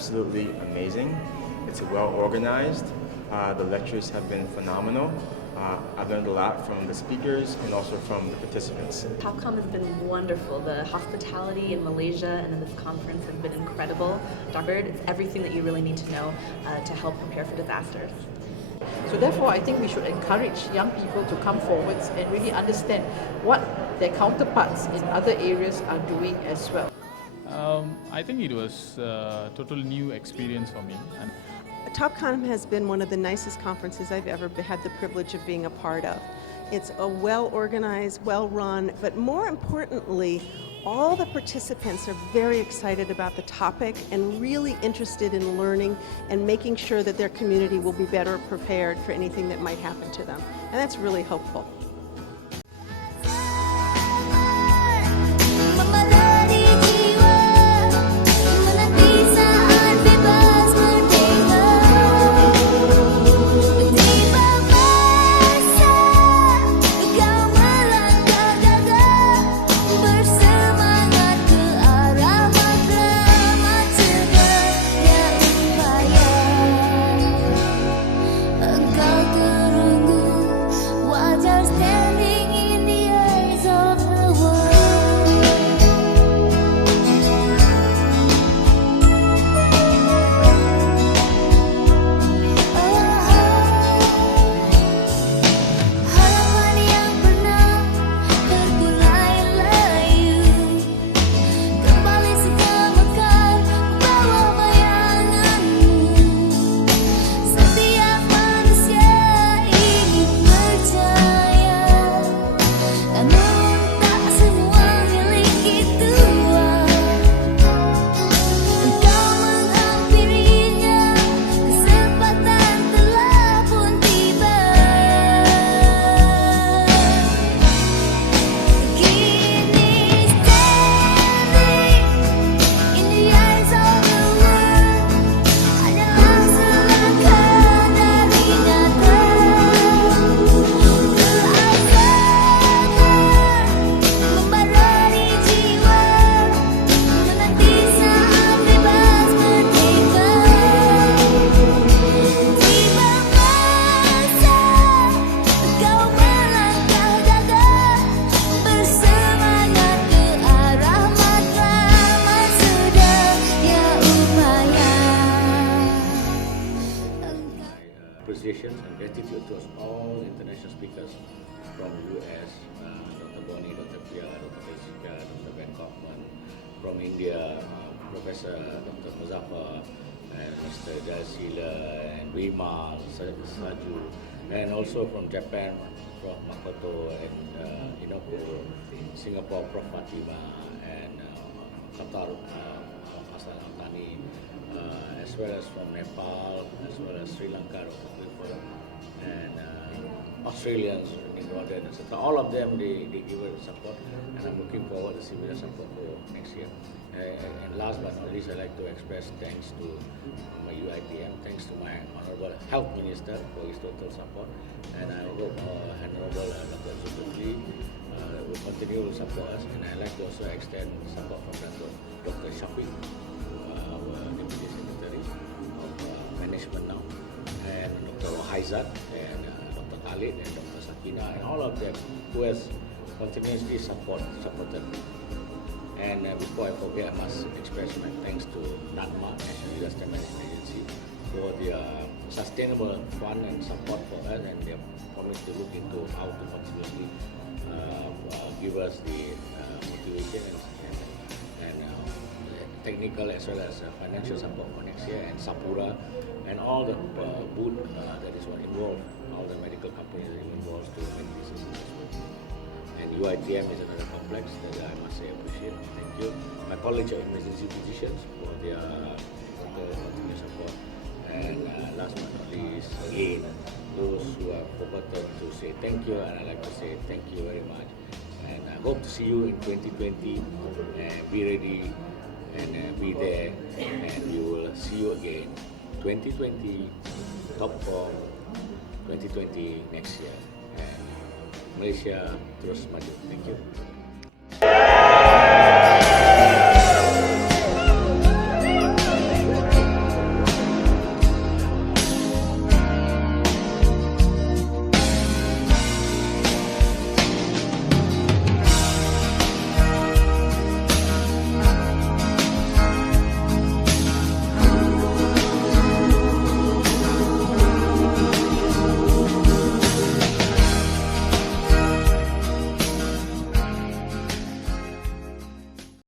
absolutely amazing. It's well organized. The lectures have been phenomenal. I've learned a lot from the speakers and also from the participants. TOPCOM has been wonderful. The hospitality in Malaysia and in this conference has been incredible. It's everything that you really need to know to help prepare for disasters. So therefore, I think we should encourage young people to come forwards and really understand what their counterparts in other areas are doing as well. I think it was a total new experience for me. TOPCOM has been one of the nicest conferences I've ever had the privilege of being a part of. It's a well-organized, well-run, but more importantly, all the participants are very excited about the topic and really interested in learning and making sure that their community will be better prepared for anything that might happen to them. And that's really hopeful. Appreciation and gratitude to all international speakers from US, Dr. Boni, Dr. Pia, Dr. Jessica, Dr. Ben Kaufman, from India, Professor Dr. Muzaffar, and Mr. Jasila, and Wima, Saju, and also from Japan, Prof. Makoto, and Inoko, Singapore, Prof. Fatima, and Qatar, Hasan Altani, as well as from Nepal, as well as Sri Lanka, and Australians, Jordan, etc. All of them, they give us support, and I'm looking forward to see their support for next year. And last but not least, I'd like to express thanks to my UiTM, thanks to my Honorable Health Minister for his total support, and I hope Honorable Dr. Zulkifli will continue to support us, and I'd like to also extend support from Dr. Shafiq, our Deputy Secretary of Management now, and Dr. Haizat, and Dr. Khalid, and Dr. Sakina, and all of them who has continuously supported me. And before I forget, I must express my thanks to NADMA, National Disaster Management Agency, for their sustainable fund and support for us, and their promise to look into how to continuously give us the motivation and technical as well as financial support for next year, and Sapura, and all the booth that is involved, all the medical companies that are involved to make this successful. And UiTM is another complex that I must say appreciate. Thank you. My College of Emergency Physicians for their continuous support. And last but not least, again, those who have forgotten to say thank you, and I'd like to say thank you very much. And I hope to see you in 2020, and be ready and be there, and we will see you again 2020 TOPCOM 2020 next year, and Malaysia terus maju. Thank you.